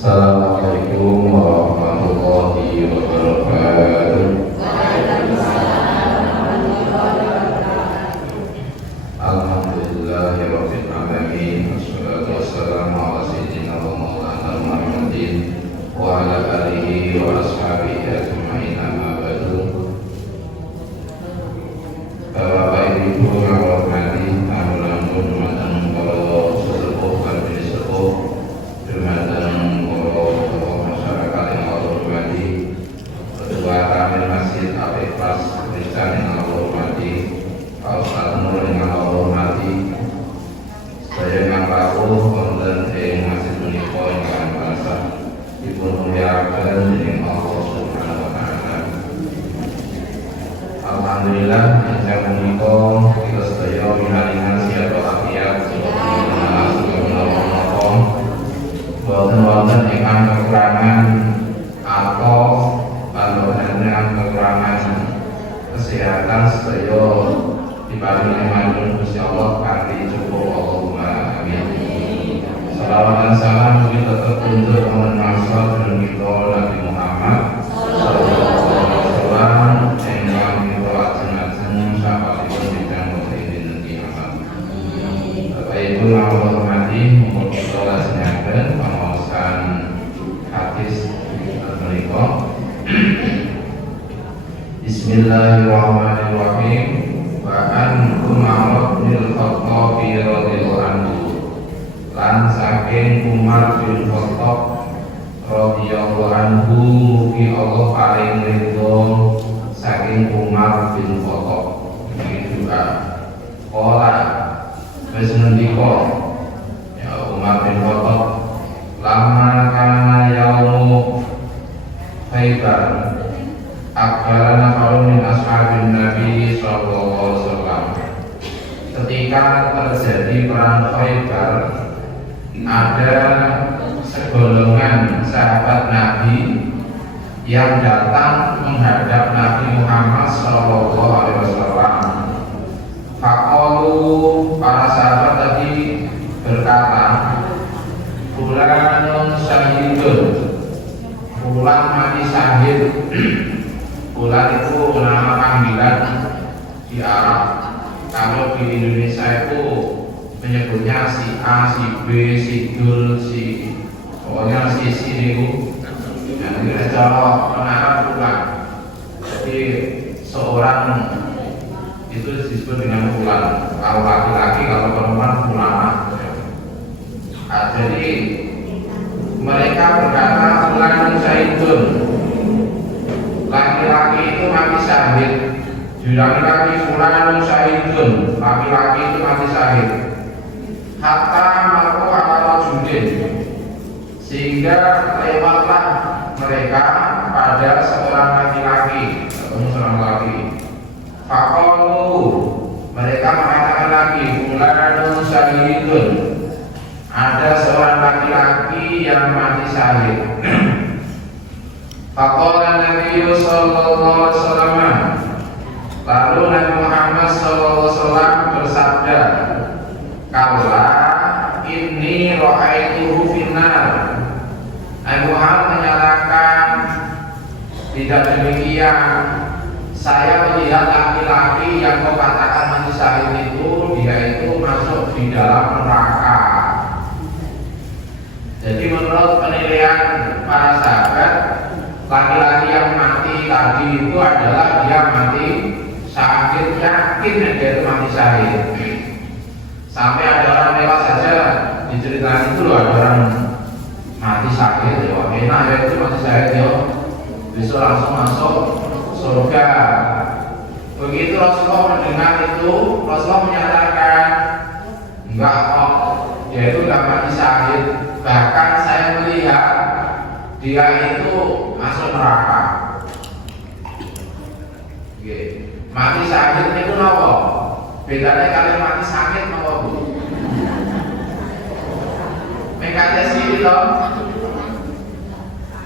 Assalamualaikum warahmatullahi wabarakatuh. Alhamdulillahirabbil alamin. Wassalatu wassalamu ala sayyidina wa maulana Muhammadin wa ala alihi wa ashabihi ajma'in, amma ba'du. Bapak Ibu yang hormati, amun-amun dumateng para sesepuh lan sesepuh, dumateng para masyarakat yang Allah hormati, ketua Amir Masjid Al-Ikhlas Kristen yang Allah hormati, Pak Ustaz Nur yang Allah hormati, sedaya ngapawuh wonten ing masjid menika ingkang tansah dipunmulyakaken dening Allah Subhanahu wa taala. Alhamdulillah, ingkang menika kita sedaya winalingan siapa afiat boten wonten ingkang kekurangan atau panjenengan kekurangan kesehatan sedaya diparingi manut Gusti Allah kanthi cukup, Allahumma amin. Salawat dan salam kita tetap untuk mengangkat dan kita Nabi Muhammad sallallahu alaihi wasallam yang kita ajeng-ajeng sahabatipun bidang mukminin kiamat. Bapak Ibu yang Allah hormati, mumpun kita lajengaken pamaosan hadis menika. Bismillahirrahmanirrahim. Wa an Umar bin Khattab radhiyallahu anhu, lan saking Umar bin Khattab radhiyallahu anhu, mugi Allah paring ridho saking Umar bin Khattab. Begitu qala wis ngendika ya Umar bin Khattab, lama kana yaumu Khaibar akbarana qaum min ashabin Nabi sallallahu alaihi wasallam. Ketika terjadi perang Khaibar, ada segolongan sahabat Nabi yang datang menghadap Nabi Muhammad sallallahu alaihi wasallam. Faqalu, para sahabat tadi berkata, fulanun syahidun, fulan mati syahid. Fulan itu nama panggilan di Arab. Kalau di Indonesia itu menyebutnya si A, si B, si Dul, si pokoknya si itu. Yang ini kalau pengarap fulan. Jadi seorang itu disebut dengan fulan. Kalau laki-laki, kalau perempuan fulana. Nah, jadi mereka berkata fulan syahidun, laki-laki itu mati syahid. Laki-laki fulan syahidun, laki-laki itu mati syahid. Hatta marfu ala rajulin, sehingga lewatlah mereka pada seorang laki-laki, seorang laki. Faqalu, mereka mengatakan lagi, fulanun syahidun, ada seorang laki-laki yang mati syahid. Faqala Nabi sallallahu alaihi wasallam, lalu Nabi Muhammad sallallahu alaihi wasallam bersabda, "Kala inni ra'aituhu finnar." Nabi Muhammad menyatakan, tidak demikian, saya melihat laki-laki yang kau katakan mati syahid itu, dia itu masuk di dalam neraka. Jadi menurut penilaian para sahabat, laki-laki yang mati tadi itu adalah dia mati syahid, yakin dia itu mati syahid. Sampai ada orang lewat saja diceritakan itu loh, ada orang mati syahid ya, enak ya itu mati syahid ya, besok langsung masuk surga. Begitu Rasulullah mendengar itu, Rasulullah menyatakan, enggak kok, dia itu enggak mati syahid, bahkan saya melihat dia itu masuk neraka. Mati syahid itu apa? Bedanya kalian mati sakit apa bu? Mekatnya sih loh.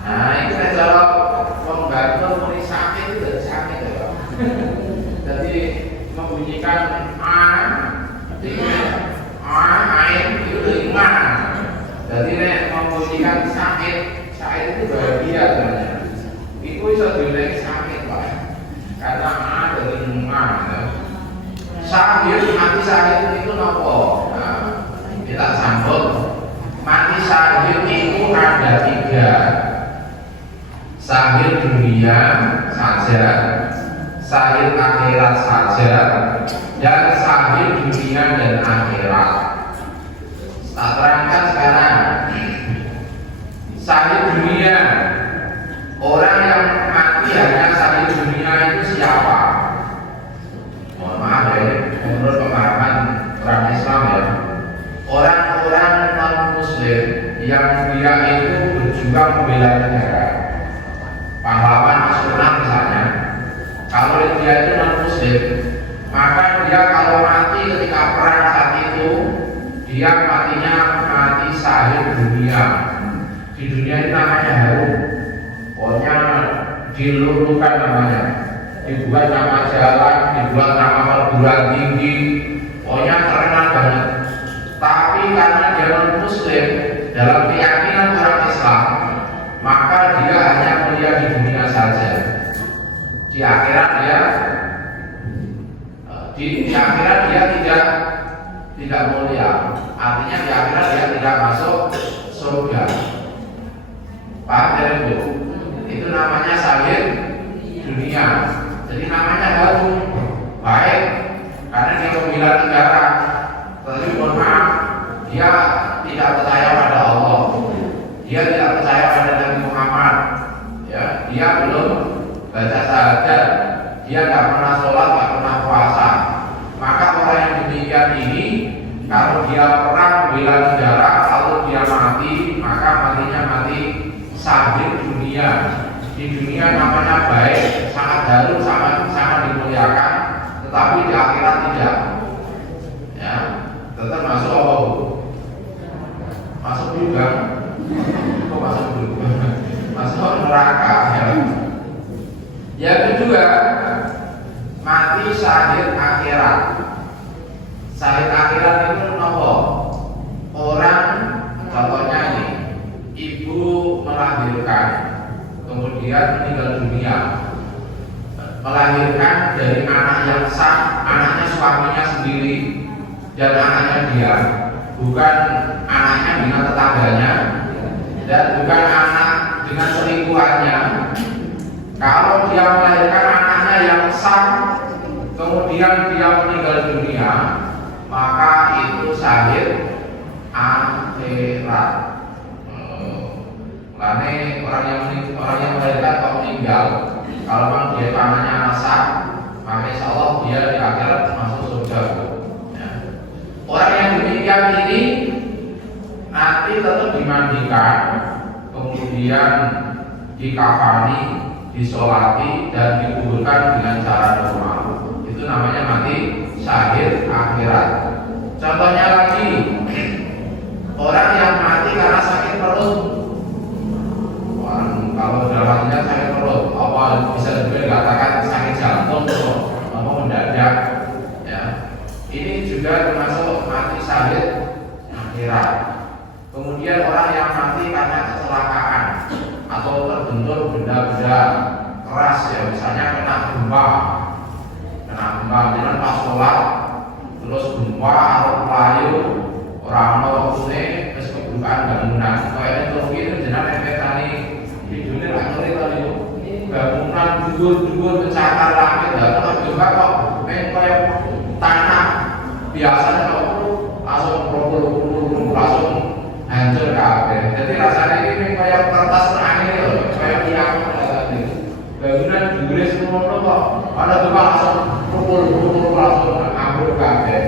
Nah itu cara membantu mati sakit itu dari sakit ya. Jadi membunyikan a, ain itu dari mana? Jadi membunyikan sakit, sakit itu bahagia sebenarnya. Itu bisa diulek sakit Pak. Karena ada lingkungan. Sahir mati sahir itu nopo. Nah, kita sambut. Mati sahir itu ada 3. Sahir dunia saja, sahir akhirat saja, dan sahir dunia dan akhirat. Tak terangkan sekarang. Sahir dunia, orang yang mati hanya sahir dunia itu siapa? Mohon maaf ya, menurut pemahaman orang Islam ya, orang-orang non Muslim yang dia itu berjuang membela negara, pahlawan nasional misalnya. Kalau dia itu non Muslim, maka dia kalau mati ketika perang saat itu, dia matinya mati sahir dunia. Di dunia ini namanya harum, pokoknya dilulukan namanya, dibuat nama jalan, dibuat nama perguruan tinggi, pokoknya terkenal banget. Tapi karena dia non Muslim, dalam keyakinan orang Islam, maka dia hanya mulia di dunia saja. Di akhirat dia tidak mulia. Artinya di akhirat dia tidak masuk surga. Paham ya Bu? Itu namanya sahir dunia. Jadi namanya harum, baik karena dia membela negara. Tapi mohon maaf, dia tidak percaya pada Allah. Dia tidak percaya pada Nabi Muhammad. Ya, dia belum baca syahadat, dia tidak pernah sholat, tidak pernah puasa. Maka orang yang demikian ini, kalau dia perang membela negara, kalau dia mati, maka matinya mati sahir dunia. Di dunia namanya baik, sangat harum, sangat dimuliakan, tetapi di akhirat tidak. Ya, tetap masuk Allah. Masuk juga. Kok masuk juga? Masuk neraka. Ya. Yang kedua, mati sahir akhirat. Sahir akhirat itu nopo? Orang, contohnya ini, ibu melahirkan, kemudian meninggal dunia, melahirkan dari anak yang sah, anaknya suaminya sendiri dan anaknya dia, bukan anaknya dengan tetangganya dan bukan anak dengan selingkuhannya. Kalau dia melahirkan anaknya yang sah, kemudian dia meninggal dunia, maka itu sahir akhirat. Karena orang yang melahirkan kalau meninggal, kalau memang dia anaknya anak sah, maka insya Allah dia di akhirat masuk surga. Ya. Orang yang demikian ini nanti tetap dimandikan, kemudian dikafani, disolati dan dikuburkan dengan cara normal. Itu namanya mati sahir akhirat. Contohnya lagi, orang yang mati karena sakit perut. Kalau dalam hatinya sakit perut, apa bisa juga dikatakan sakit jantung atau mendadak. Ya, ini juga termasuk mati sahir akhirat. Kemudian orang yang mati karena kecelakaan atau terbentur benda-benda keras, ya misalnya kena gempa, dengan pas sholat terus gempa atau pelayu orang nolakune terus kebukaan bangunan kayaknya Turki itu jenang efekani di dunia akhirnya tadi bangunan dhuwur mencatat langit dan kalau gempa kok kayak tanah biasanya kalau langsung langsung hancur kabeh. Jadi rasanya ini kayak kertas angin itu, kayak tiang bangunan dhuwure semono kok ada gempa langsung pukul langsung ambruk kabeh.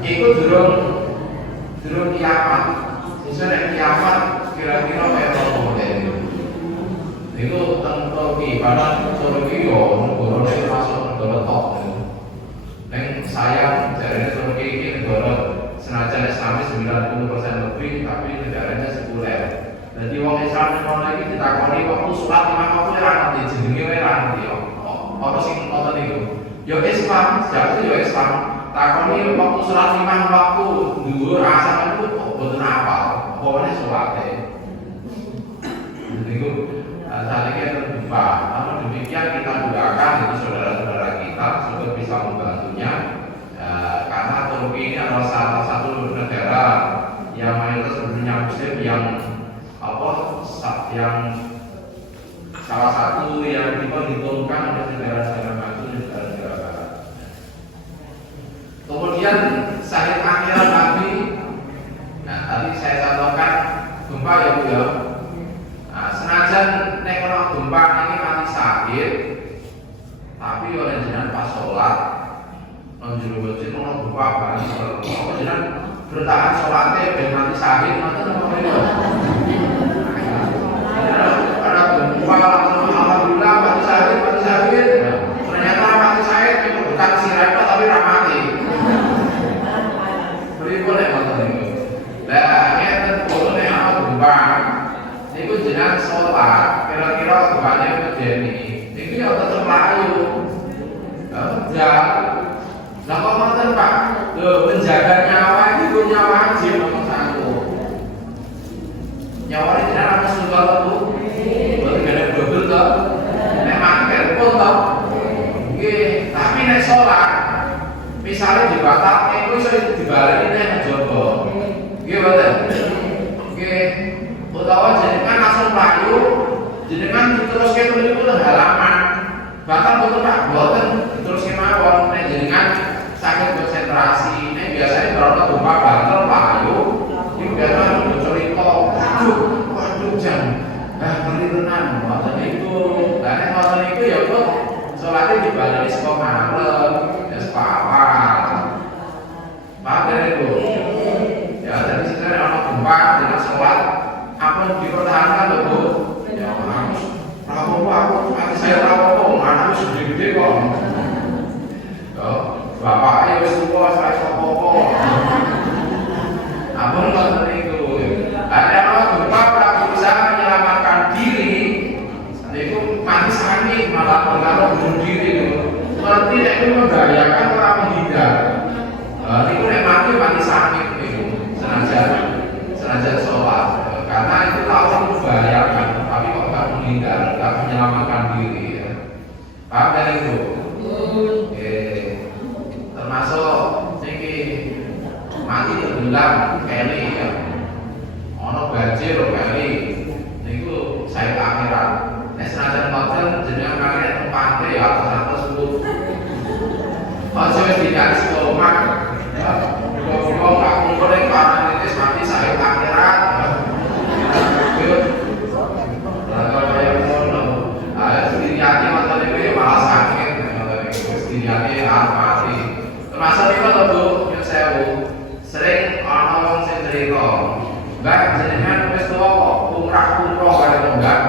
Iku durung kiamat. Sisa nek kiamat kira-kira kayak apa model itu. Itu teng Turki, padahal Turki yo negara termasuk negara top. Neng sayang jarene Turki ini negara senajan Islamis 90% lebih, tapi negaranya sekuler. Jadi wong Islam yang lagi ditakoni waktu sholat lima waktu ya nanti jenenge ora nanti yo. Apa sing ngoten niku? Yo Islam, sejak itu yo Islam. Takoni waktu sholat lima waktu dhuwur asar itu boten apal. Pokoknya sholat Itu saatnya terbuka. Namun demikian kita doakan itu saudara-saudara kita supaya bisa membantunya. Karena Turki ini adalah salah satu negara yang mayoritas penduduknya Muslim yang salah satu yang diperhitungkan oleh negara-negara maju dan negara-negara barat. Kemudian syahid akhirat Nabi. Nah, tadi saya contohkan gempa ya Bu ya. Nah, senajan nek ono gempa ini mati syahid, tapi oleh jenengan pas sholat menjuru masjid ono gempa bani kalau jenengan bertahan sholatnya ben mati syahid mati apa itu? Ada gempa langsung alhamdulillah mati syahid. Ternyata mati syahid itu bukan si repot tapi ramati. Beri boleh nonton itu. Lah, ngeten boleh ana gempa. Niku jenengan sholat, kira-kira gempane medeni. Niku ya tetep layu. Ya. Lah kok ngoten Pak? Lho, menjaga nyawa itu nyawa wajib nomor satu. Nyawa ini jenengan harus tunggal Bu. Boten ada double to. Nek mangkel pun to. Nggih, tapi nek sholat misalnya dibatalke iku iso dibaleni nek njaba. Nggih boten. Nggih. Utawa jenengan langsung mlayu, jenengan diteruske niku teng halaman. Batal boten Pak? Boten, diteruske mawon nek jenengan saged konsentrasi. Nek biasanya kalau gempa batal mlayu, iki biasa cerita, waduh jam. Ngeri tenan ngoten niku. Lah nek ngoten niku ya kok salate dibaleni saka malam, wis pawat. Paham niku? Ya, jadi sekarang ana gempa dengan salat apa dipertahankan lho Bu? Ya harus rapopo aku mati saya rapopo anakku gede-gede kok. Yo, bapaknya wis tuwa saya rapopo. Ampun ngoten niku. Ada orang gempa ora bisa menyelamatkan diri. Niku mati sani malah berlalu bunuh diri niku. Ngerti nek itu membahayakan orang menghindar. Niku nek mati sani niku. Senajan sholat. Karena itu tahu itu membahayakan, tapi kok nggak menghindar, nggak menyelamatkan diri ya. Paham kan itu? Termasuk ini mati tenggelam Kelly ya. Ono banjir Kelly. Niku saya akhirat. Nek senajan ngoten jenengan kalian pantai ya atas Bu. Ojo dikali sekolah. Ya, kok aku boleh panen itu mati saya akhirat. Sendiriannya mantan itu malah sakit, sendiriannya harus mati. Termasuk itu Bu, yang saya sering orang cerita, enggak jenengan wis tuwa kok umrah kali enggak.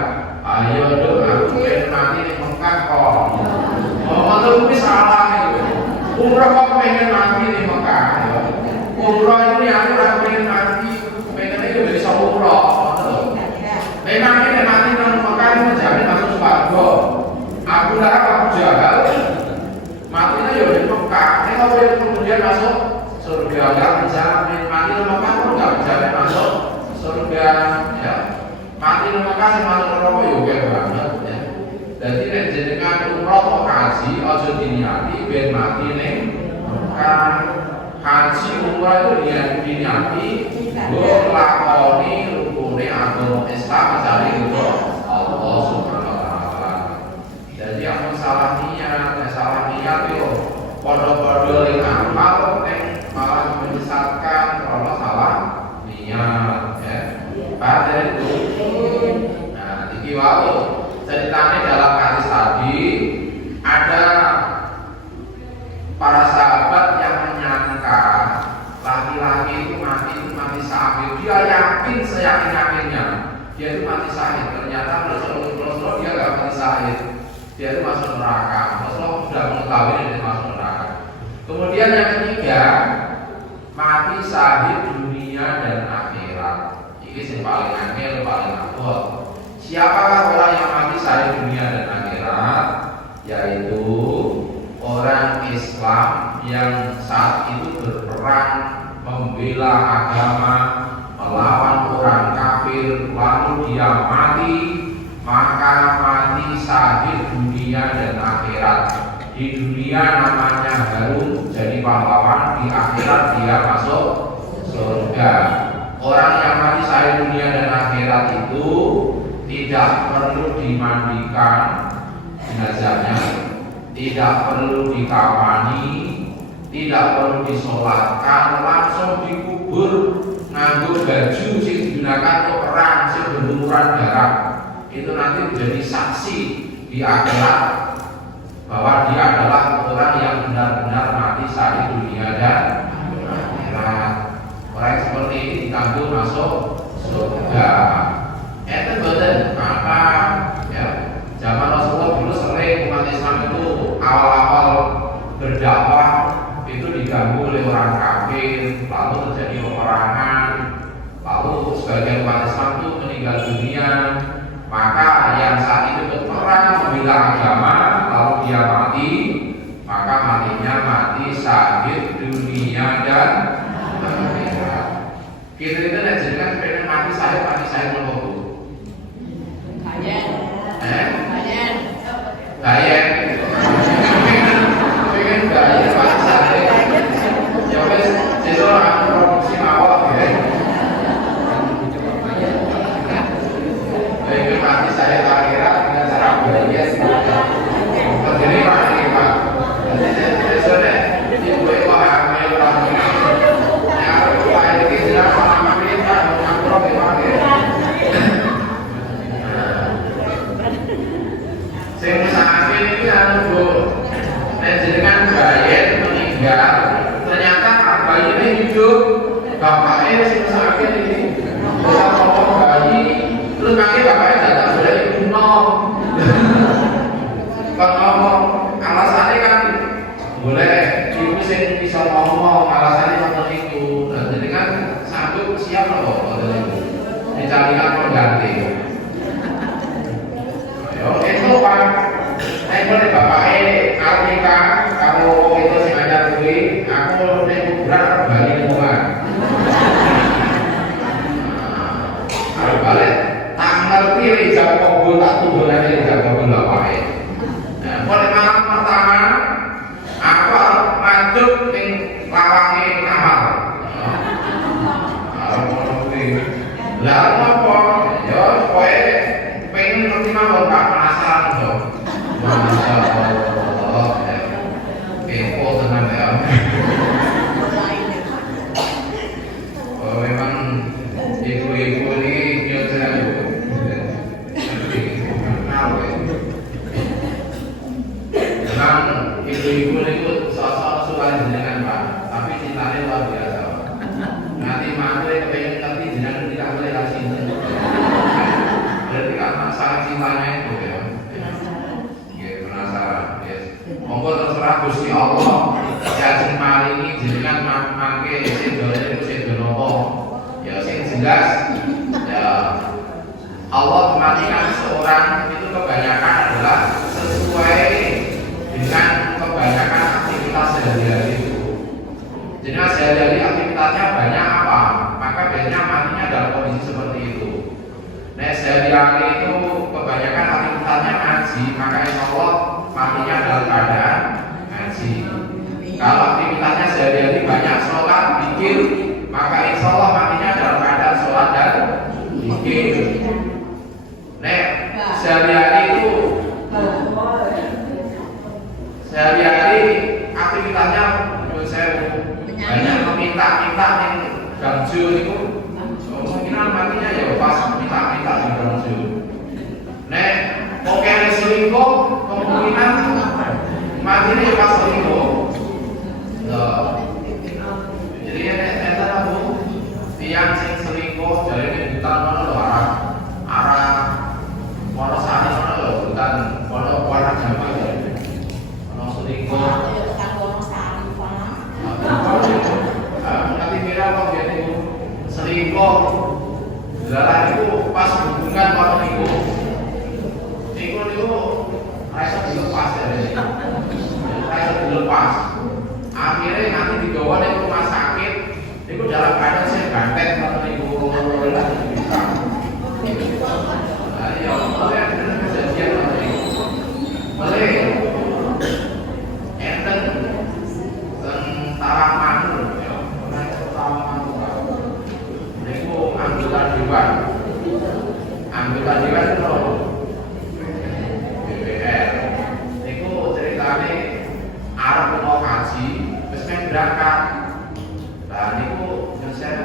Ayo dong, aku pengen mati di Mekah kok. Ngoten kuwi salah itu. Umrah kok pengen mati di Mekah. Umrah ini aku ora pengen mati, pengen itu bisa umrah. Memang ini mati nang Mekah itu menjamin masuk surga. Aku Jahal matinya ya di Mekah. Ini kalau kemudian masuk surga enggak menjamin mati nang Mekah pun enggak menjamin masuk surga ya. Mati nang Mekah sing masuk neraka yo akeh banget ya. Dadi nek jenengan umroh atau haji aja diniati ben mati ning Mekah. Haji umroh itu diniati nggo lakoni rukune agama Islam mencari ridho Allah Subhanahu wa taala. Jadi amun salah niat yo padha-padha ning amal ning malah menyesatkan kalau salah niat ya. Pada itu. Nah, iki wae ceritanya dalam hadis tadi ada para sahabat yang menyangka laki-laki itu mati syahid. Dia yakin seyakin-yakinnya dia itu mati syahid. Ternyata Rasulullah dia nggak mati syahid. Dia itu masuk neraka. Rasulullah sudah mengetahui dia masuk neraka. Kemudian yang ketiga mati syahid dunia dan akhirat. Ini yang paling akhir, paling abot. Siapakah orang yang mati syahid dunia dan akhirat? Yaitu orang Islam yang saat itu berperang membela agama, melawan orang kafir, lalu dia mati maka mati syahid dunia dan akhirat. Di dunia namanya harum jadi pahlawan, di akhirat dia masuk surga. Orang yang mati syahid dunia dan akhirat itu tidak perlu dimandikan jenazahnya, tidak perlu dikafani, tidak perlu disolatkan, langsung dikubur nganggo baju sing digunakan untuk perang sing berlumuran darah. Itu nanti menjadi saksi di akhirat bahwa dia adalah orang yang benar-benar mati syahid dunia dan akhirat. Orang seperti ini ditangguh masuk surga. Itu betul. Maka ya, zaman Rasulullah dulu sering umat Islam itu awal-awal berdakwah itu diganggu oleh orang kafir, lalu terjadi peperangan, lalu sebagian umat Islam itu meninggal dunia. Maka yang saat itu berperang membela agama lalu dia mati, maka matinya mati syahid dunia dan akhirat. Kita itu jadi pengen mati syahid menunggu. Bayan. Pengen bayan mati syahid. Ya wes, sesuk aku produksi mawon ya. Mati saya akhirat dengan cara bahagia jadi Pak sebenarnya ibu hamil orang ini sudah pengalaman kita mengakrab saya misalkan ini anu dengan bayi meninggal ternyata bayi ini hidup bapaknya misalkan ini bisa ngomong bayi terus nanti bapaknya datang sudah ibu nom kalau ngomong alasannya kan boleh ibu sih bisa ngomong alasannya seperti itu dan jadi kan sanggup siap loh dicarikan pengganti itu pak boleh bapaknya kalau nikah kalau itu sengaja duit aku kuburan bagi lingkungan kalau balik ngerti ijab kabul tak tunggu nanti ijab kabul bapaknya. Mulai malam pertama aku lanjut ning lawange kamar. Lalu apa? Ya kowe pengen ngerti mawon Pak penasaran dong. Masya Allah. Kepo tenan ya. Oh memang ibu-ibu ini ibu-ibu itu sosok suara jenengan Pak, tapi cintanya luar biasa. Nanti mantu kepengen ngerti jenengan tidak boleh kasih. Berarti karena sangat cintanya itu ya. Penasaran. Yes. Monggo terserah Gusti Allah. Jajeng maringi jenengan mangke sing dole itu sing donopo. Ya sing jelas ya Allah mematikan seorang itu kebanyakan adalah sesuai dengan kebanyakan aktivitas sehari-hari itu. Jadi sehari-hari aktivitasnya banyak apa? Maka biasanya matinya dalam kondisi seperti itu. Nah sehari-hari itu kebanyakan aktivitasnya ngaji, maka insya Allah matinya dalam keadaan ngaji. Kalau aktivitasnya sehari-hari banyak sholat, zikir, maka insya Allah matinya dalam keadaan sholat dan zikir. Nah sehari-hari itu sehari-hari aktivitasnya menurut saya banyak meminta-minta yang gangju itu kemungkinan matinya ya pas minta-minta di gangju. Nek oke selingkuh kemungkinan matinya ya pas selingkuh. Jadi ya aku tiang sing selingkuh dari ini bukan mana loh arah Wonosari mana loh bukan warna Jawa ya. Nanti kira kok dia itu selingkuh Lalu itu pas hubungan waktu itu rasa dilepas dari sini rasa dilepas akhirnya nanti dibawa ke rumah sakit itu dalam keadaan saya gantet waktu itu bisa ya anggota dewan itu DPR. Niku ceritane arep mau haji, wis berangkat. Lah niku nyusun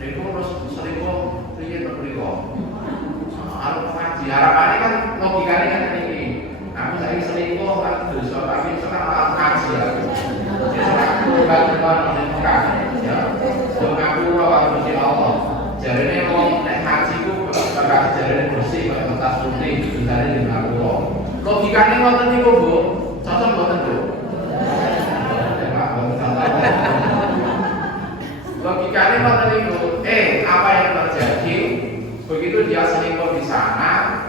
niku terus selingkuh piye to mriko. Arep haji harapane kan logikane kan iki. Aku saiki selingkuh kan dosa tapi sekarang haji ya. Aku kan Mekah ya. Wong aku ora mesti Allah. Jarene wong nek haji ku bakal jarene bersih kok entas putih dibandare dengan aku. Logikane ngoten niku, Bu. Cocok mboten, Bu? Logikane ngoten niku. Apa yang terjadi? Begitu dia selingkuh di sana,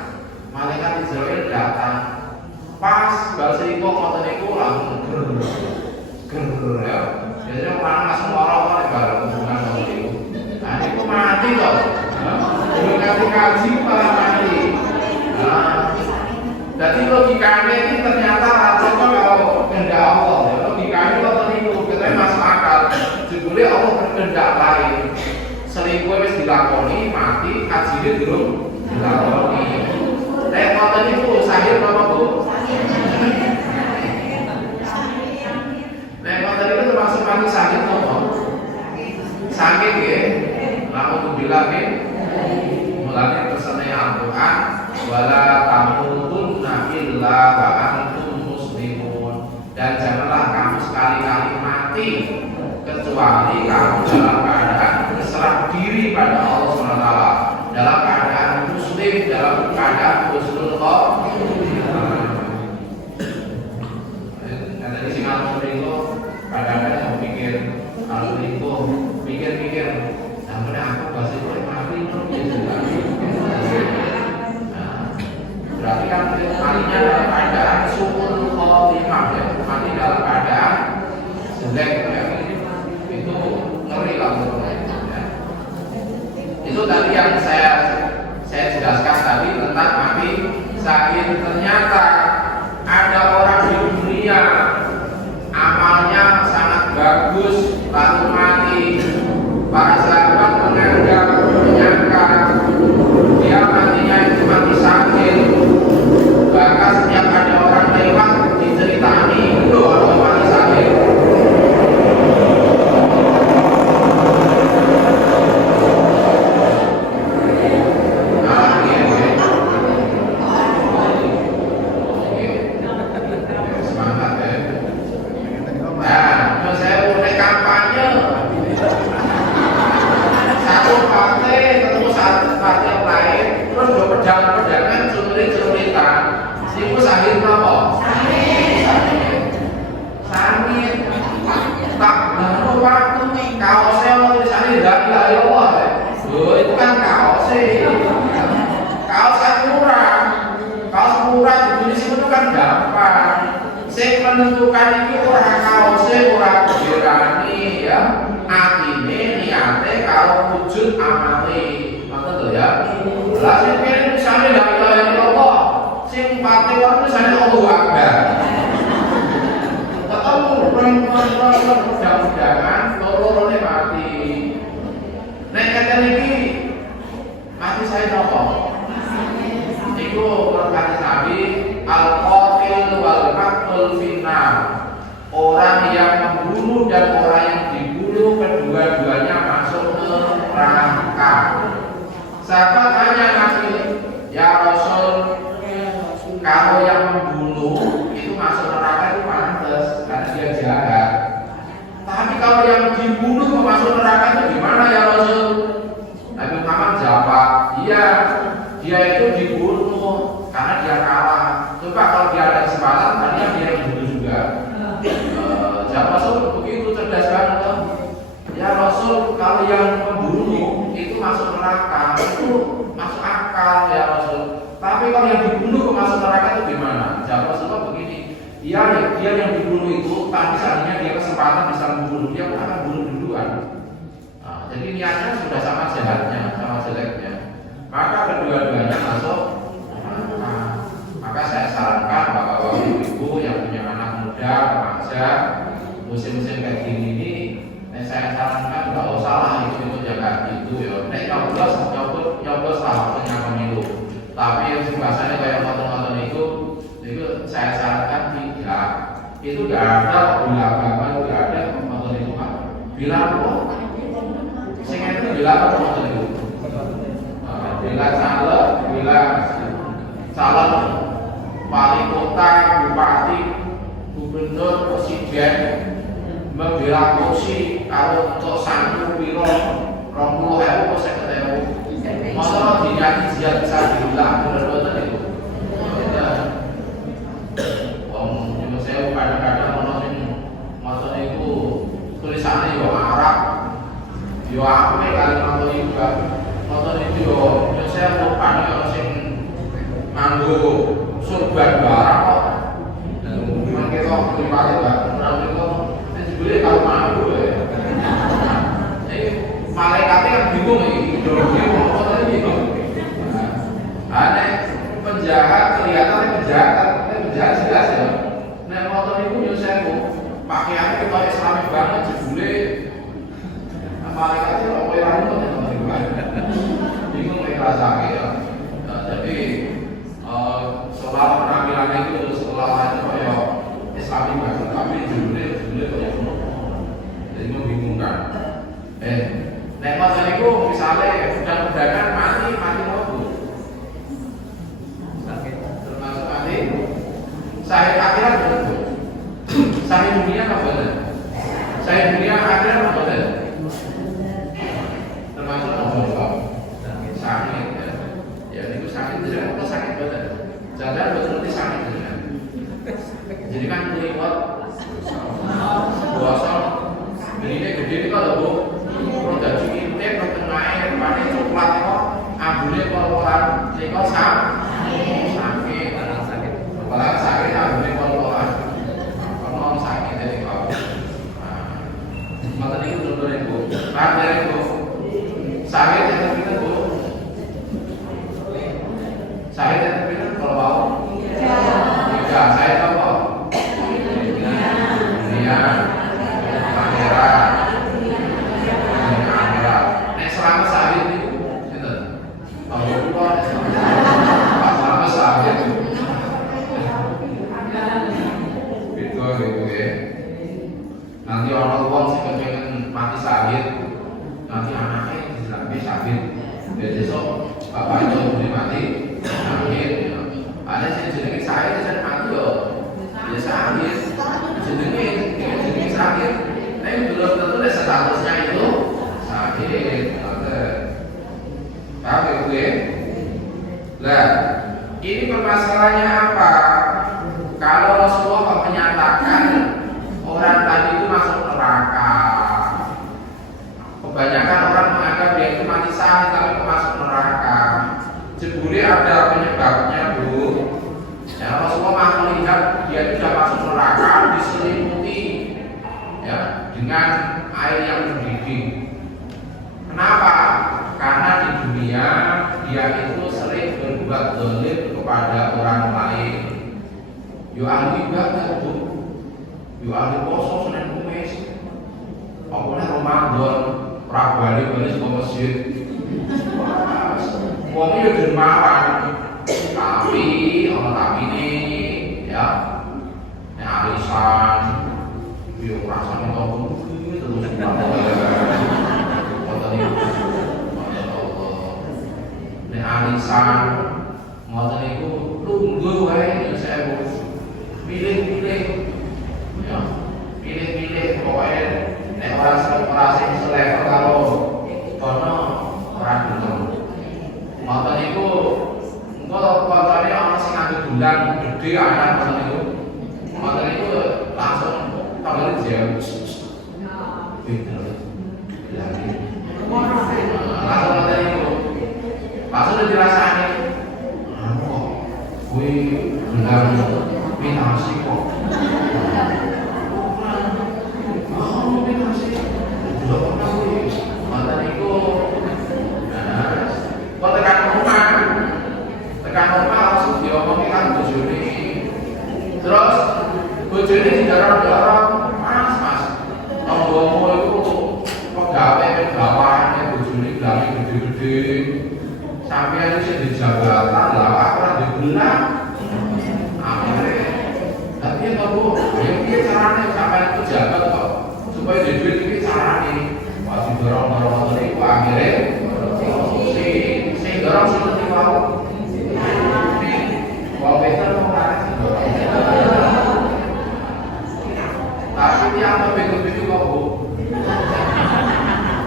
malaikat Israel datang. Pas bal selingkuh ngoten niku langsung ger ya. Biasanya orang langsung orang kalau hubungan ngoten niku. Nah, niku mati loh. Belum kaji malah mati. Nah, jadi logikanya ini ternyata rasanya kalau kehendak Allah. Ya, logikanya ngoten niku, kita masuk akal. Jebule Allah berkehendak lain. Selingkuh wis dilakoni, mati, hajine durung dilakoni. Nek ngoten niku sahih napa, Bu? Nek ngoten niku termasuk mati sahih napa? Sakit nggih. Lamun bilangin mulane pesane Al-Qur'an wala tamutunna illa wa antum muslimun, dan janganlah kamu sekali-kali mati kecuali kamu dalam keadaan berserah diri pada Allah SWT, dalam keadaan muslim, dalam keadaan husnul khotimah. Nanti sing alun itu kadang-kadang pikir alun itu pikir-pikir, namun aku pasti boleh mati juga. Berarti kan matinya dalam keadaan su'ul khotimah ya, mati dalam keadaan jelek ya. Itu ngeri lah menurut ya. Itu tadi yang saya jelaskan tadi tentang mati sakit. Ternyata ada orang di dunia amalnya sangat bagus lalu mati. Para sahabat menyangka dia matinya itu mati sakit. Bahkan setiap ada orang lewat diceritani, loh ada mati sakit. Semangat ya. Nah, saya mulai kampanye. Satu partai ketemu satu partai yang lain, terus dua pedagang-pedagang celurit-celuritan. Siku sahih apa? Sahih. Tak baru waktu nih kaosnya tulisannya la ilaha illallah. Oh, itu kan kaosnya. Kaos kan murah. Kaos murah di Indonesia itu kan gampang. Saya menentukan itu orang kaosnya, orang berani ya. Atine niate kalau wujud amale. Maka tuh ya. Lah sing kene tulisannya la ilaha illallah. Sing pate wae tulisannya Allahu Akbar. Ketemu mudah-mudahan loro-lorone mati. Nek kata iki mati saya nopo? Iku berkata Nabi al-qatil wal maqtul finnar. Orang yang membunuh dan orang yang dibunuh kedua-duanya masuk ke neraka. Sahabat tanya Nabi, ya Rasul, kalau yang membunuh itu masuk neraka itu pantas karena dia jahat. Tapi kalau yang dibunuh masuk neraka itu gimana ya Rasul? Nabi Muhammad jawab, iya, dia itu dibunuh karena dia kalah. Coba kalau dia ada kesempatan, tadinya dia yang dibunuh juga. Jawab Rasul begitu cerdas banget. Ya Rasul, kalau yang membunuh itu masuk neraka, itu masuk akal ya Rasul. Tapi kalau yang dibunuh masuk neraka itu gimana? Jawab Rasulullah begini, dia yang dibunuh itu, tapi seandainya dia kesempatan bisa membunuh, dia pun akan bunuh duluan. Nah, jadi niatnya sudah sama jahatnya, sama jeleknya. Maka kedua-duanya masuk neraka. Maka saya sarankan bapak-bapak ibu yang punya anak muda, remaja, musim-musim kayak gini ini, saya sarankan nggak usah lah itu jaga itu ya. Nek nyoblos lah waktunya pemilu. itu nggak ada bila agama, nggak ada motor itu Pak. Bila apa? Sing itu bila apa motor itu? Bila calon wali kota, bupati, gubernur, presiden membela kursi kalau untuk satu piro 20.000 kok 50.000. Motor diganti dia bisa diulang bener-bener itu. Saya kadang-kadang orang motor itu tulisannya yo Arab, yo apa kali motor itu kan. Motor itu yo saya lupa nih orang sing nganggo surban barang kok. Memang kita pribadi Pak, orang itu sebenarnya kalau mau ya. Malaikatnya kan bingung ini, motor bingung. Ada penjahat kelihatan penjahat jelas ya. Nah motor itu yo saya pakaiannya kita Islami banget jebule. Malaikatnya kok koyo ra bingung rasanya ya. Nah, jadi soal penampilan itu setelah itu ya Islami banget tapi jebule kayak ngono. Jadi membingungkan. Nek motor itu misalnya udah mati apa? Sakit. Termasuk mati. Saya akhirat betul. Saya dunia apa betul? Saya dunia akhirat apa betul? Termasuk apa? Sakit. Ya itu sakit tidak apa sakit betul. Jangan betul itu sakit tidak. Jadi kan melihat bosok ini gede kalau bu. Produksi intip tengahnya pada coklat itu ambune kol-kolan itu sakit apalagi sakit ambune kol-kolan kalau sakit dari kau maka itu contohnya bu dari bu sakit yang terpikir bu sakit yang terpikir kalau mau tidak saya tahu kok dunia akhirat selama sehari itu, kalau keluar selama sehari itu, gitu ya. Nanti orang uang sih pengen mati sehari, nanti anaknya disambi sehari, dan besok bapaknya udah mati sehari. Ada jenis sehari dan mati loh, ya sehari, jenis sehari. Tapi belum tentu statusnya itu sakit. Paham ya? Nah, ini permasalahannya apa? Kalau Rasulullah menyatakan orang tadi itu masuk neraka, kebanyakan orang menganggap dia itu mati syahid tapi masuk neraka. Jebule ada penyebabnya bu. Ya, Rasulullah melihat dia itu sudah masuk neraka diselimuti ya dengan air yang mendidih. Kenapa? Karena di dunia dia itu sering berbuat zalim kepada orang lain. Yo ahli ibadah tuh, yo ahli poso Senin Kamis, apalagi Ramadan, balik ke masjid. Wong itu dermawan, tapi orang tapi ini ya, arisan, yo rasanya tahu terus arisan ngoten niku lungguh wae saya pilih-pilih ya pilih-pilih pokoknya nek ora sing selevel karo kono ora gelem ngoten niku engko koncone ana sing nganggo bulan gede anak ngoten niku langsung tanggane jam langsung dirasani kok gue benar minta sih kok minta sih udah pernah gue mantan itu kok tekan rumah langsung diomongin kan bojone terus bojone didorong-dorong mas ngomong itu pegawai bawahannya bojone bilang gede-gede sampai itu di jabatan lah, aku orang dibelah, akhirnya ini kok Bu, ini caranya sampai itu jabat kok supaya di duit ini caranya masih dorong-dorong itu akhirnya si dorong seperti mau betul mau kasih dorong tapi yang begitu kok Bu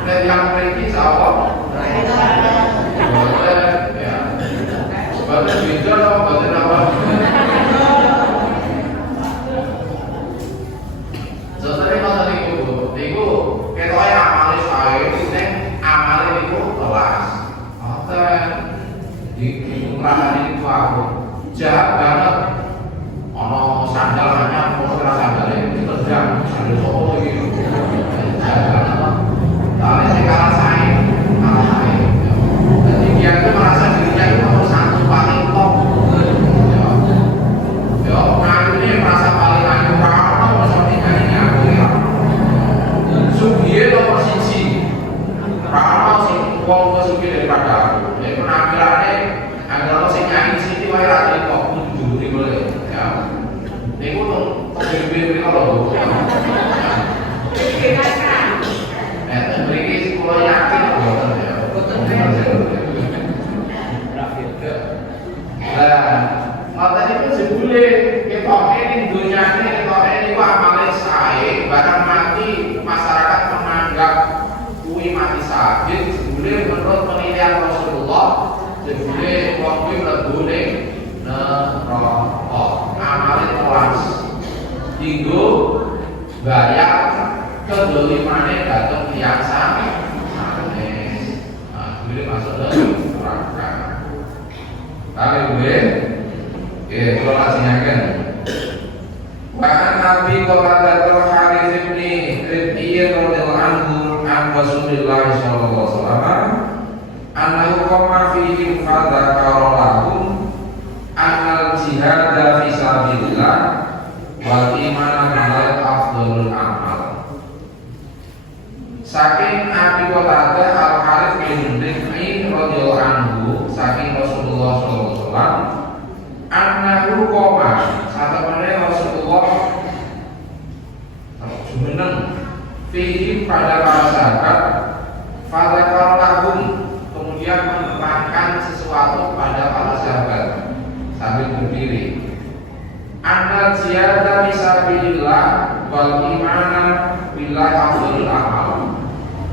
dan yang pergi sawah ya sebabnya beda loh betul apa sesuai kalau itu ketoknya amali saya ini amali itu kelas di kelurahan itu aku jahat banget ono sandalnya mau sandalnya itu tendang sandal solo gitu jahat banget tapi sekarang saya jadi dia itu merasa dirinya itu nomor satu paling top ini merasa paling aneh karena maksudnya ini aku ya Sugiye nomor siji karena si uang ke Sugiye daripada aku jadi penampilannya adalah si nyanyi sini wae ra kok kudu boleh ya niku tuh bibir kalau mriki kula yakin boten ya ngoten niku jebule ketok ini dunyane ketok ini amale sae barang mati masyarakat menganggap kuwi mati syahid jebule menurut penilaian Rasulullah jebule wong kuwi mlebu ning neraka amale kelas dinggo bayar kedolimane datang tiyang sanes jebule masuk ke neraka kali gue kalau laksanakan bahkan Nabi Qatadah Harits bin Rib'iyah radhiyallahu anhu an Rasulillah sallallahu alaihi wasallam annahu qama fihim fadzakara lahum annal jihada fi sabilillah wal iman billahi afdhalul amal. Saking Nabi Qatadah Al Harits bin Rib'iyah radhiyallahu anhu saking Rasulullah sallallahu alaihi wasallam annahu qoma satemene Rasulullah jumeneng fihi pada para sahabat fadzakara lahum kemudian menerangkan sesuatu pada para sahabat sambil berdiri annal ziyada fisabilillah wal imana billahi afdhalul amal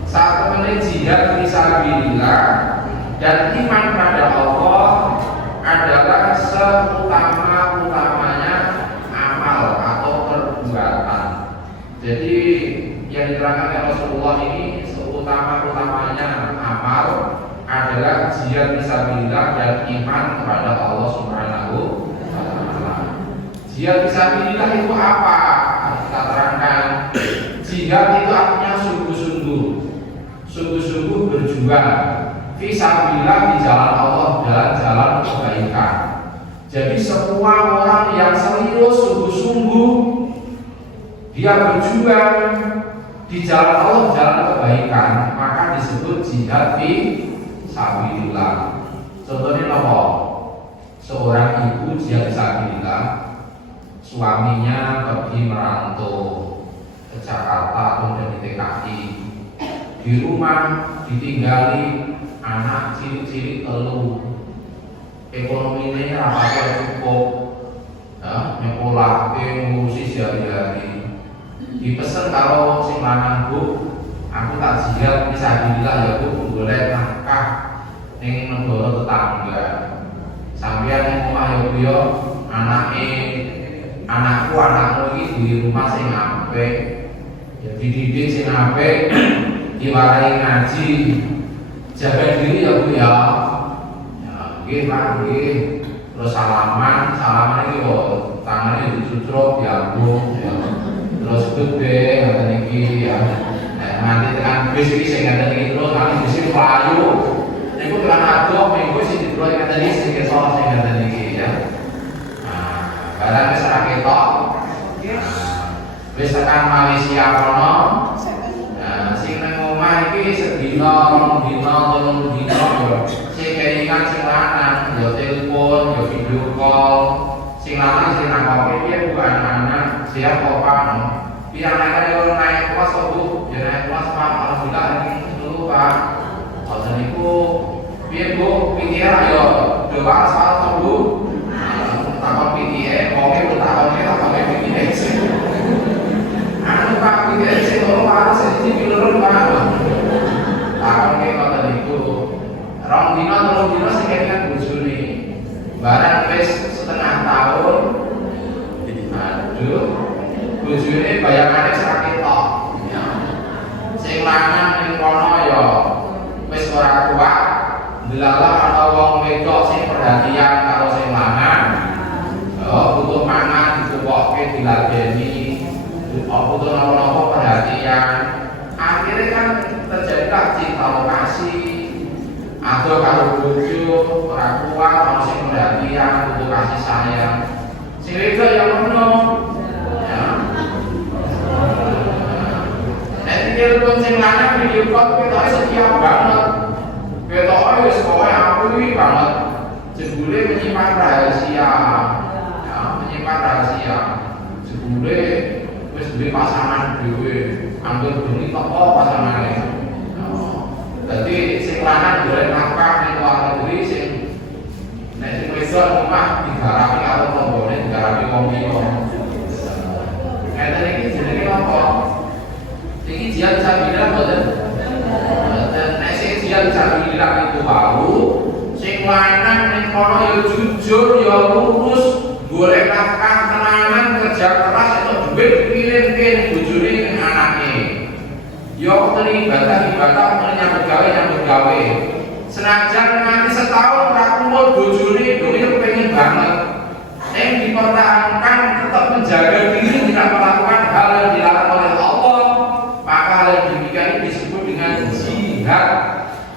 satemene jihad fisabilillah dan iman pada Allah adalah seutama-utamanya amal atau perbuatan. Jadi yang diterangkan oleh Rasulullah ini seutama-utamanya amal adalah jihad fisabilillah dan iman kepada Allah Subhanahu wa taala. Jihad fisabilillah itu apa? Kita terangkan. Jihad itu artinya sungguh-sungguh. Sungguh-sungguh berjuang fisabilillah di jalan Allah dan jalan kebaikan. Jadi semua orang yang serius sungguh-sungguh dia berjuang di jalan Allah jalan kebaikan maka disebut jihad fisabilillah. Contohnya apa? Seorang ibu jihad fisabilillah, suaminya pergi merantau ke Jakarta atau dari TKI, di rumah ditinggali anak cilik-cilik telu, ekonominya rapatnya cukup, nyekolah, ngurusi sehari-hari. Dipesen kalau sing lanang Bu, aku tak jihad fisabilillah ya Bu, golek nafkah ning negara tetangga. Sampeyan ning omah yo anakmu iki di rumah sing apik, ya dididik sing apik, diwarai ngaji. Jaga diri ya Bu ya. Nggih Pak, nggih. Terus salaman iki kok tangane dicucruk diambung ya. Terus gede ngoten iki ya. Nanti tekan bis iki sing ngoten iki terus nanti bis iki payu. Niku tekan adok minggu sing diploy ngoten iki sing kesel sing ngoten iki ya. Barang wis ra ketok. Wis tekan Malaysia kono. Sing nang omah iki sedina, rong dina, telung dina yo sing kelingan sing lanang yo telepon, yo video call. Sing lanang sing nang kopi piye Bu anak-anak siap kopan biar naik kelas Bu ya naik kelas Pak alhamdulillah ini dulu Pak waktu itu biar Bu pikir ayo doa saat Bu takon pikir oke takon pikir anu Pak pikir sih kalau harus jadi pilih Pak takon waktu itu rong dino sekian bujuni barang wis setengah tahun aduh bujuni bayangannya sakit tok ya. Sing lanang ning kono ya wis ora kuat delalah ana wong wedok sing perhatian karo sing lanang butuh mangan dicukokke diladeni butuh napa-napa perhatian akhirnya kan terjadilah cinta lokasi atau kalau bojo ora kuat ono sing perhatian butuh kasih sayang sing wedok ya ono ya nek telepon sing lanang video call ketoke setia banget ketoke wis kowe akui banget jebule menyimpan rahasia ya menyimpan rahasia jebule wis duwe pasangan dhewe ambil bengi teko pasangane dadi sing lanang golek nafkah ning luar negeri sing nek sing wedok omah digarapi karo tanggane digarapi wong liya ngeten iki jenenge apa iki jihad sabilillah mboten nek sing jihad sabilillah itu wau sing lanang ning kono ya jujur ya lurus golek nafkah tenanan kerja keras itu duit dikirim-kirim bojone ning anake ya ibadah nyambut gawe senajan nanti setahun ora kumpul bojone dhewe pengen banget yang dipertahankan tetap menjaga diri tidak melakukan hal yang dilarang oleh Allah maka hal yang demikian disebut dengan jihad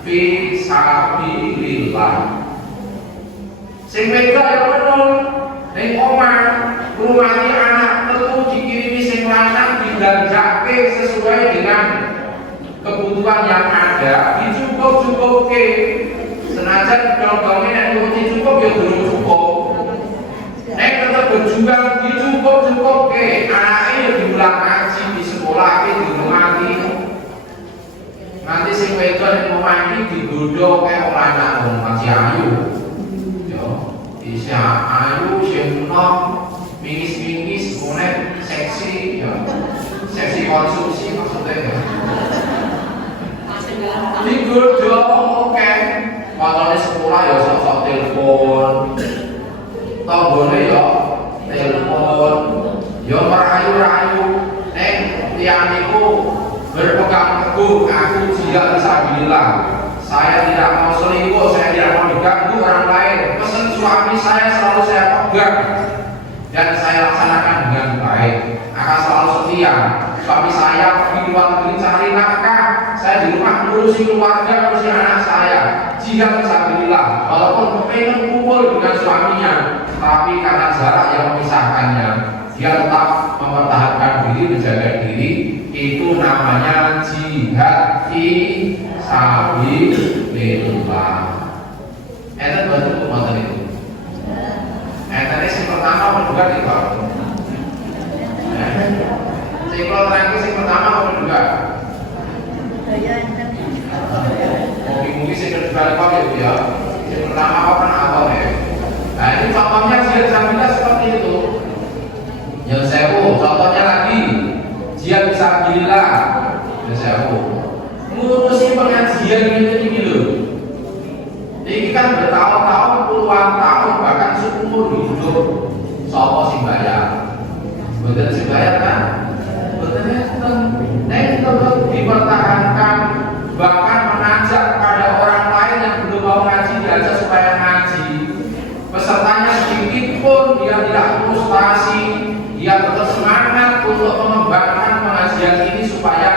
fi sabilillah sing wedok ya bener ning omah rumati anak tentu dikirimi sing lanang dibelanjake sesuai dengan kebutuhan yang ada dicukup-cukupke senajan kalau nek cukup ya durung cukup nek tetep berjuang dicukup-cukupke anake ya diulang ngaji di sekolah di rumah nanti sing wedok nek omah iki digodho kaya wong lanang wong masih ayu yo bisa ayu sing enom mingis-mingis monet seksi ya seksi konsumsi maksudnya ya digodho oke wakone sekolah ya sok-sok telepon tanggane ya telepon ya merayu-rayu nek tiyang niku berpegang teguh aku jihad fisabilillah saya tidak mau selingkuh saya tidak mau diganggu orang lain pesan suami saya selalu saya pegang dan saya laksanakan dengan baik akan selalu setia suami saya pergi luar negeri cari nafkah saya di rumah ngurusi keluarga ngurusi anak saya jihad fisabilillah walaupun pengen kumpul dengan suaminya tapi karena jarak yang memisahkannya dia tetap mempertahankan diri menjaga diri itu namanya jihad fisabilillah enten betul moten itu enten sing pertama menduga di bawah sing terakhir sing pertama menduga mungkin sing kedua itu ya sing pertama apa awal ya nah ini contohnya jihad fisabilillah seperti itu yang sewu contohnya lagi jihad fisabilillah yang sewu ngurusi pengajian ini loh ini kan bertahun-tahun puluhan tahun bahkan seumur hidup sapa sing bayar betul sing bayar kan betul nek dipertahankan bahkan mengajak pada orang lain yang belum mau ngaji diajak supaya ngaji pesertanya sedikit pun dia tidak frustasi dia tetap semangat untuk mengembangkan pengajian ini supaya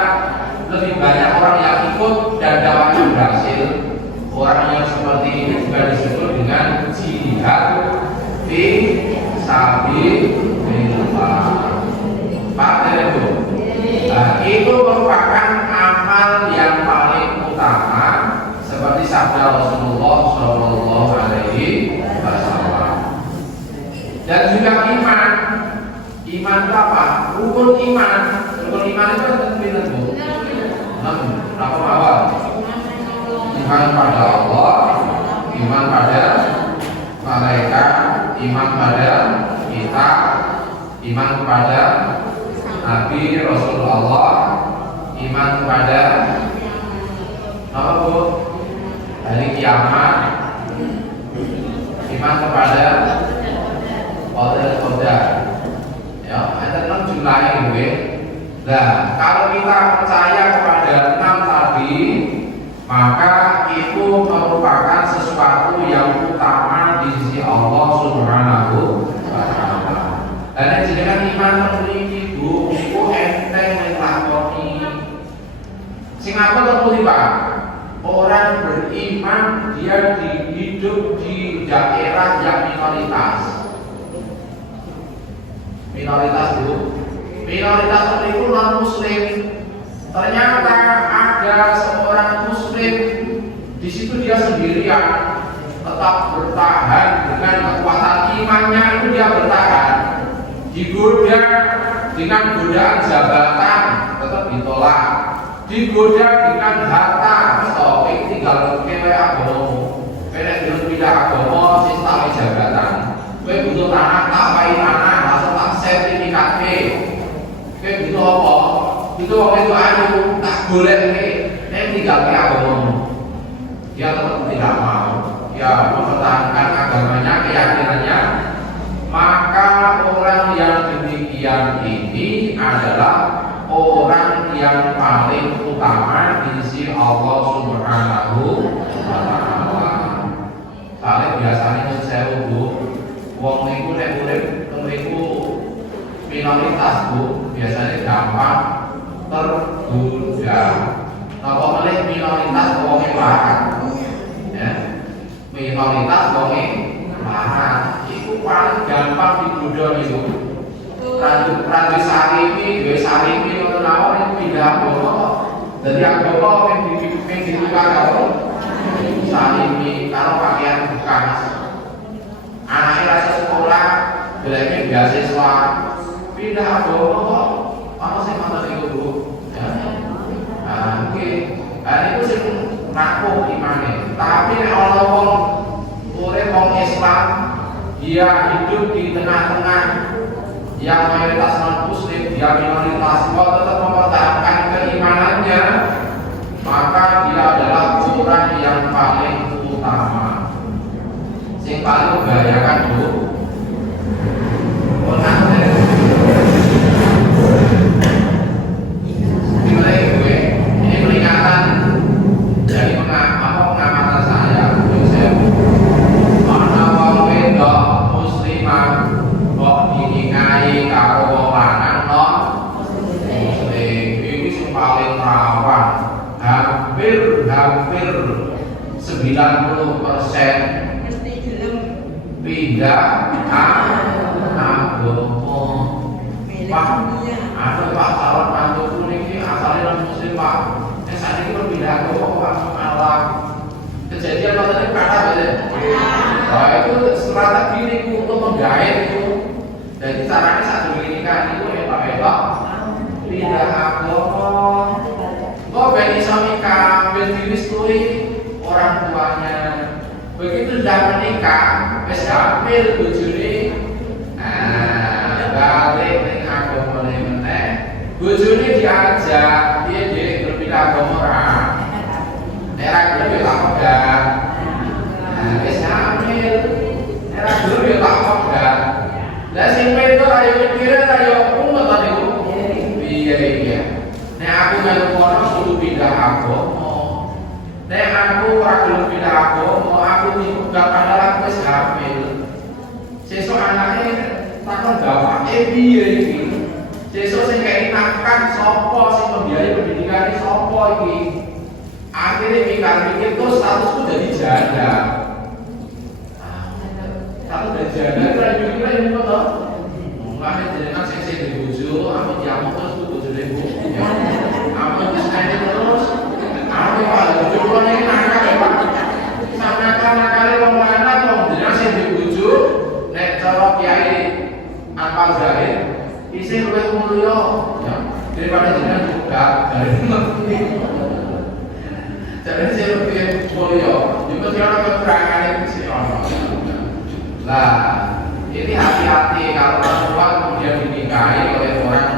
lebih banyak orang yang ikut dan dakwahnya berhasil orang yang seperti ini juga disebut dengan jihad fisabilillah Pak itu itu merupakan amal yang paling utama seperti sabda Rasulullah Shallallahu Alaihi Wasallam dan juga iman itu apa? rukun iman itu ada pinter Bu. Apa awal? Iman pada Allah, iman pada malaikat, iman pada kita, iman kepada Nabi Rasulullah, iman kepada apa Bu? Hari kiamat, iman kepada qadar. Ya, ada 6 jumlahnya gue. Nah, kalau kita percaya kepada 6 tadi, maka itu merupakan sesuatu yang utama di sisi Allah Subhanahu wa Ta'ala. Dan jenengan iman memiliki Bu, itu enteng melakoni. Sing apa to Pak? Orang beriman dia hidup di daerah yang minoritas Bu. Minoritas itu non muslim. Ternyata ada seorang muslim di situ dia sendirian, tetap bertahan dengan kekuatan imannya itu dia bertahan. Digoda dengan godaan jabatan tetap ditolak. Digoda dengan harta, so tinggal kewe agama. Nek belum pindah agama, sistem jabatan. Kowe butuh tanah, tak wae tanah, langsung tak sertifikat B. Kowe butuh apa? Butuh wong itu anu, tak golek nek tinggal ke agama. Dia tetap tidak mau. Dia mempertahankan agamanya, keyakinannya. Maka orang yang demikian ini adalah orang yang paling utama di sisi Allah Subhanahu wa Ta'ala. Soalnya biasanya saya Bu, wong niku nek urip niku minoritas Bu, biasanya gampang tergoda. Napa meneh minoritas wong larat. Ya. Minoritas wong larat iku paling gampang digoda niku. Randu sarimi, dua sarimi ngoten mawon niku pindah agama. Dadi agama ping dibuka karo sarimi karo pakaian bekas. Anaknya rasa sekolah, belajarnya beasiswa, pindah agama kok. Apa sih ngoten niku Bu? Ya. Oke. Itu sing nakuh imane. Tapi nek ana wong urip wong Islam, dia hidup di tengah-tengah yang mayoritas non muslim, dia minoritas, kok tetap mempertahankan keimanannya, maka dia adalah orang yang paling utama. Yang paling membahayakan Bu. Ini peringatan dari pengamatan saya. Mana wong wedok muslimah kok diingai karo wong lanang non muslim, iki sing paling rawan. Hampir 90% pindah agama. Pak, ada Pak calon mantuku niki asalnya non muslim Pak. Saat ini pindah agama Pak malah kejadian waktu kata betul. Nah itu strategi niku untuk menggait itu. Jadi caranya satu menikah itu ya Pak Betok pindah agama. Kok ben iso nikah, ben direstui orang tuanya. Begitu sudah menikah, wis hamil bojone. Balik ning agama meneh. Bojone diajak, piye Dik berpindah agama ora? Nek ra gelem ya tak pegat. Wis hamil. Nek ra gelem ya tak pegat. Lah sing wedok ayo mikire ayo umet ta niku. Piye. Nek aku melu kono kudu pindah agama. Nek aku ora gelem pindah agama, aku dipegat padahal wis hamil. Sesuk anake takon bapake piye iki? Sesuk sing kei nafkah sapa, sing membiayai pendidikan sapa iki? Akhirnya mikir terus statusku jadi janda. Status dari janda itu kira-kira ini betul. Makanya jenengan sing dibojo, aku diamuk terus bojone Bu. Aku disayang terus. Aku kalau bojo kula niki nakal ya Pak. Sama nakal wong lanang wong jenengan sing dibojo nek cara Kiai Anwar Zahid Isih luwih mulya ya daripada jenengan budak jadi saya lebih mulya juga jangan kekurangan itu sih lah ini hati-hati kalau perempuan kemudian dinikahi oleh orang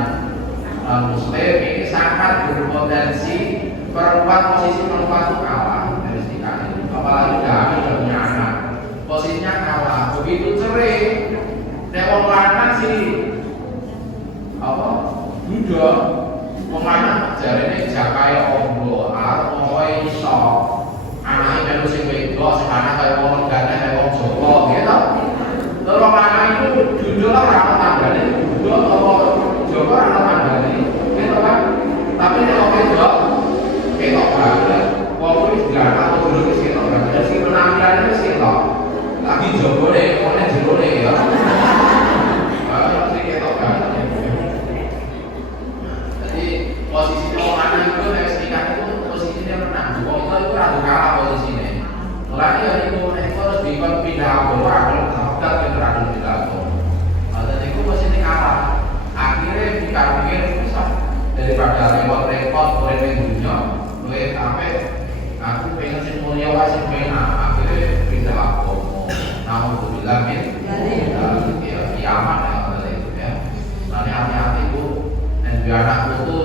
muslim ini sangat berpotensi perempuan posisi perempuan itu kalah dari nikahi apalagi kami sudah punya anak posisinya kalah begitu cerai wong lanang sih apa duda wong lanang jarene jakai ombo arep moe iso anake melu sing wedok sing anak kaya wong gane kaya wong Jawa gitu lho wong lanang itu duda ora ana tanggane duda apa Jawa ora ana tanggane gitu kan tapi nek wong wedok ketok banget wong wis gak atau dulu wis ketok banget sing penampilan wis ketok lagi jogone wong jerone ya posisinya orang anak itu nek nikah itu posisinya menang. Wong itu rada kalah posisine. Lah ya niku nek harus dikon pindah agama kalau sahabat kan rada pindah agama. Ada niku posisine kalah. Akhirnya pikir bisa daripada repot-repot urip ning dunya, luwih apik aku pengen sing mulya wae sing penak. Akhirnya pindah agama. Alhamdulillah min ya kiamat ya. Nah hati-hati Bu. Dan biar anak itu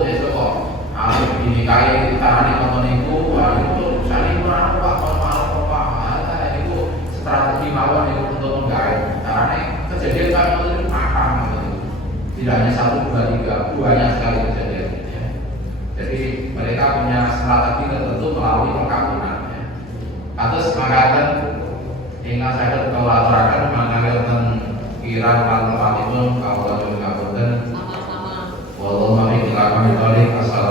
dinikahi carane ngoten niku itu saling merawat apa itu strategi mawon itu untuk menggawe carane kejadian kan itu matang gitu. Tidak hanya 1 2 3 banyak sekali kejadian ya. Jadi mereka punya strategi tertentu melalui perkawinan ya. Kados makaten ingkang saged kula aturaken mangke wonten kirang lan tempatipun kawula nyuwun ngapunten. Wallahu a'lam bishawab.